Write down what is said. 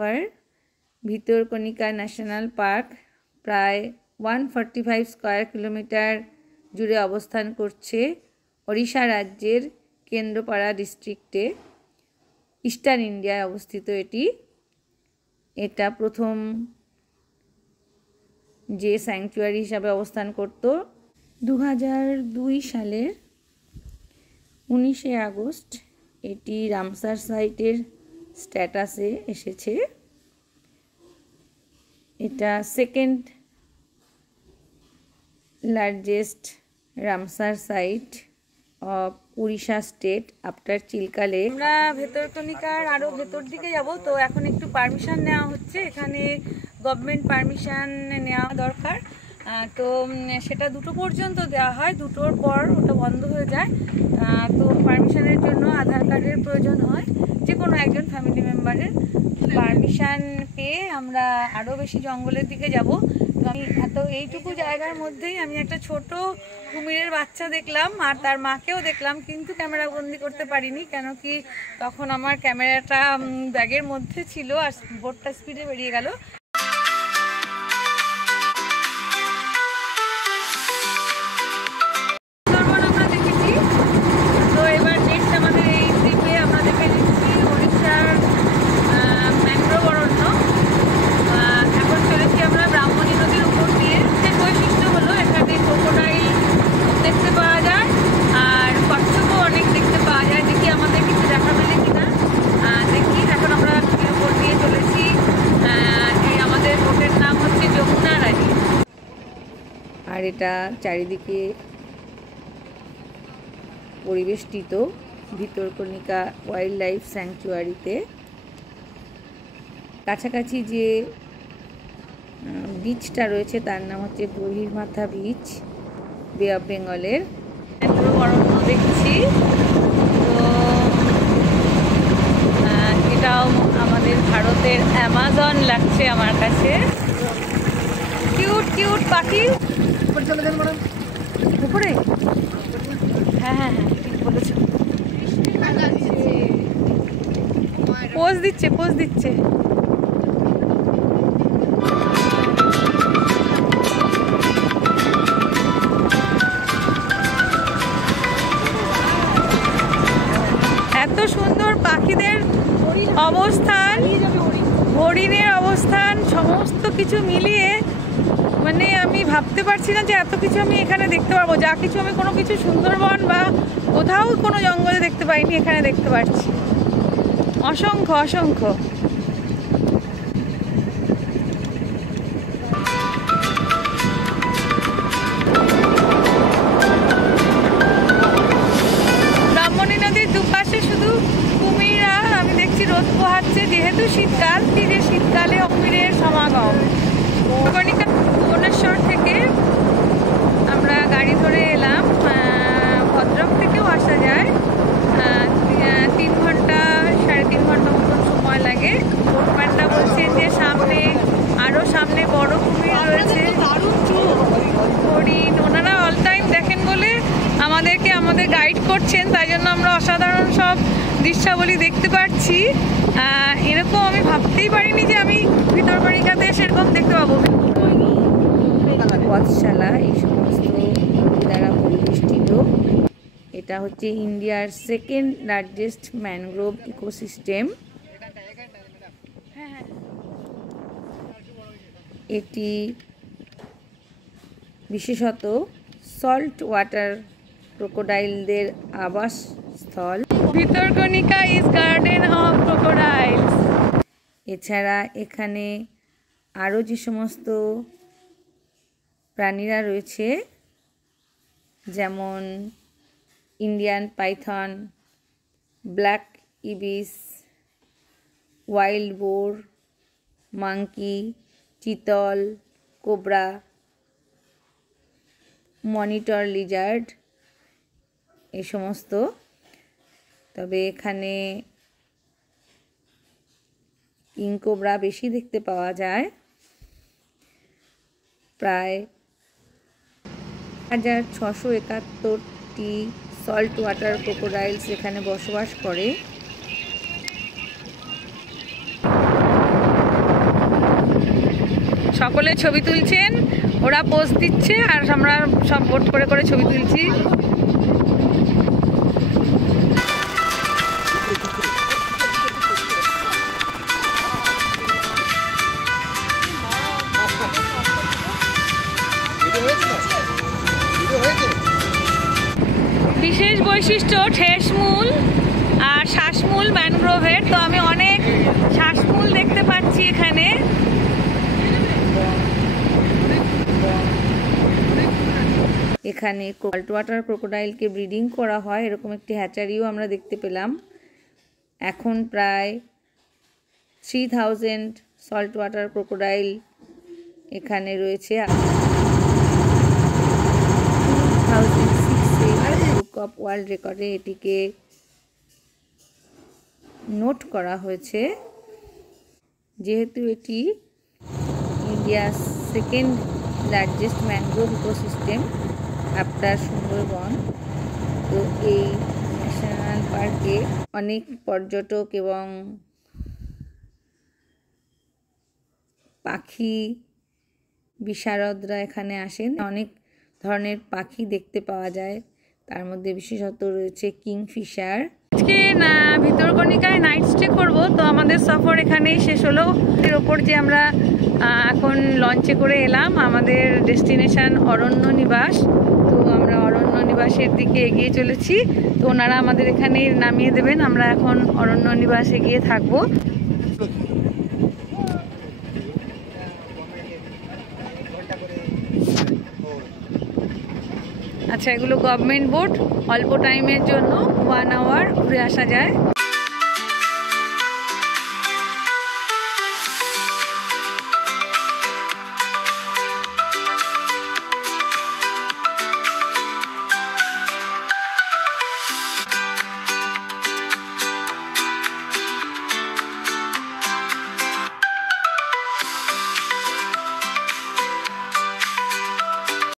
पर Bhitarkanika national park প্রায় 145 square kilometre জুড়ে অবস্থান করছে ওড়িশা রাজ্যের কেন্দ্রপাড়া ডিস্ট্রিক্টে ইস্টার্ন ইন্ডিয়ায় অবস্থিত। এটা প্রথম যে স্যাংচুয়ারি হিসাবে অবস্থান করত 2002 সালের 19শে আগস্ট এটি রামসার সাইটের স্ট্যাটাসে এসেছে। এটা second largest Ramsar site of Orissa state after Chilka lake. আমরা ভেতরকণিকার আরও ভেতর দিকে যাব, তো এখন একটু পারমিশন নেওয়া হচ্ছে। এখানে গভর্নমেন্ট পারমিশন নেওয়া দরকার, তো সেটা 2টো পর্যন্ত দেওয়া হয়, 2টোর পর ওটা বন্ধ হয়ে যায়। তো পারমিশনের জন্য আধার কার্ডের প্রয়োজন হয়, যে কোনো একজন ফ্যামিলি মেম্বারের। পারমিশন পেয়ে আমরা আরও বেশি জঙ্গলের দিকে যাব। আমি এইটুকু জায়গার মধ্যেই আমি একটা ছোট কুমিরের বাচ্চা দেখলাম আর তার মাকেও দেখলাম, কিন্তু ক্যামেরা বন্দি করতে পারিনি, কেন কি তখন আমার ক্যামেরাটা ব্যাগের মধ্যে ছিল আর বোটটা স্পিডে বেরিয়ে গেল। আমরা দেখেছি, তো এবার নেক্সট আমাদের এই ট্রিপে আমরা দেখে নিচ্ছি উড়িষ্যার ম্যানগ্রোভ অরণ্য। এখন চলেছি আমরা ব্রাহ্মণী নদীর উপর দিয়ে। যে বৈশিষ্ট্য হলো এখানে ক্রোকোডাইল দেখতে পাওয়া যায় আর কচ্ছপও অনেক দেখতে পাওয়া যায়। দেখি আমাদের কিছু দেখা পেলে কিনা, দেখি। এখন আমরা নদীর উপর দিয়ে চলেছি। এই আমাদের বোটের নাম হচ্ছে যমুনা রানী। আর এটা চারিদিকে পরিবেষ্টিত ভিতরকণিকা ওয়াইল্ড লাইফ স্যাংচুয়ারিতে। কাছাকাছি যে বিচটা রয়েছে তার নাম হচ্ছে গভীরমাথা বিচ, বে অফ বেঙ্গলের। অরণ্য দেখছি, তো এটাও আমাদের ভারতের অ্যামাজন লাগছে আমার কাছে। কিউট কিউট পাখি। উপরে হ্যাঁ হ্যাঁ হ্যাঁ ঠিক বলেছো। পোজ দিচ্ছে পোজ দিচ্ছে। এত সুন্দর পাখিদের অবস্থান, হরিণের অবস্থান, সমস্ত কিছু মিলিয়ে মানে আমি ভাবতে পারছি না যে এত কিছু আমি এখানে দেখতে পারবো। যা কিছু আমি কোনো কিছু সুন্দরবন বা কোথাও কোনো জঙ্গলে দেখতে পাইনি, এখানে দেখতে পাচ্ছি। অসংখ্য অসংখ্য। ব্রাহ্মণী নদীর দুপাশে শুধু কুমিরা আমি দেখছি রোদ পোহাচ্ছে, যেহেতু শীতকাল, তীরে শীতকালে কুমিরের সমাগম। ভুবনেশ্বর থেকে আমরা গাড়ি ধরে এলাম, ভদ্রক থেকেও আসা যায়। 3 ঘন্টা 3.5 ঘন্টা মতন সময় লাগে। বোটম্যানটা বলছেন যে আরও সামনে বড় কুমির রয়েছে, হরিণ। ওনারা অল টাইম দেখেন বলে আমাদের গাইড করছেন, তাই জন্য আমরা অসাধারণ সব দৃশ্যাবলী দেখতে পাচ্ছি। এরকম আমি ভাবতেই পারিনি যে আমি ভিতরকণিকাতে সেরকম দেখতে পাবো। পথশালা এই সমস্ত দ্বারা পরিবেষ্টিত। এটা হচ্ছে ইন্ডিয়ার সেকেন্ড লার্জেস্ট ম্যানগ্রোভ ইকোসিস্টেম। এটি বিশেষত সল্ট ওয়াটার ক্রোকোডাইলদের আবাসস্থল। Bhitarkanika is garden of crocodiles. এছাড়া এখানে আরও যে সমস্ত প্রাণীরা রয়েছে, যেমন Indian python, black ibis, wild boar, monkey, chital, cobra, monitor lizard, এই সমস্ত। তবে এখানে কিং কোবরা বেশি দেখতে পাওয়া যায়। প্রায় 1671টি সল্ট ওয়াটার ক্রোকোডাইলস এখানে বসবাস করে। সকলে ছবি তুলছেন, ওরা পোজ দিচ্ছে আর আমরা সব বোট করে করে ছবি তুলছি। বিশেষ বৈশিষ্ট্য ঠেসমূল আর শ্বাসমূল ম্যানগ্রোভের। তো আমি অনেক শ্বাসমূল দেখতে পাচ্ছি এখানে। এখানে সল্ট ওয়াটার ক্রোকোডাইলকে ব্রিডিং করা হয়, এরকম একটি হ্যাচারিও আমরা দেখতে পেলাম। এখন প্রায় 3000 সল্ট ওয়াটার ক্রোকোডাইল এখানে রয়েছে। 2006 বুক অফ ওয়ার্ল্ড রেকর্ডে এটিকে নোট করা হয়েছে, যেহেতু এটি ইন্ডিয়ার second largest mangrove ecosystem after Sundarban. তো এই ন্যাশনাল পার্কে অনেক পর্যটক এবং পাখি বিশারদরা এখানে আসেন। অনেক ধরনের পাখি দেখতে পাওয়া যায়, তার মধ্যে বিশেষত রয়েছে কিংফিশার। আজকে ভিতরকণিকায় নাইট স্টে করব, তো আমাদের সফর এখানেই শেষ হলো। এর ওপর যে আমরা এখন লঞ্চে করে এলাম, আমাদের ডেস্টিনেশন অরণ্য নিবাস। তো আমরা অরণ্য নিবাসের দিকে এগিয়ে চলেছি। তো ওনারা আমাদের এখানে নামিয়ে দেবেন, আমরা এখন অরণ্য নিবাসে গিয়ে থাকবো। আচ্ছা, এগুলো গভর্নমেন্ট বোট, অল্প টাইমের জন্য 1 আওয়ার ঘুরে আসা যায়।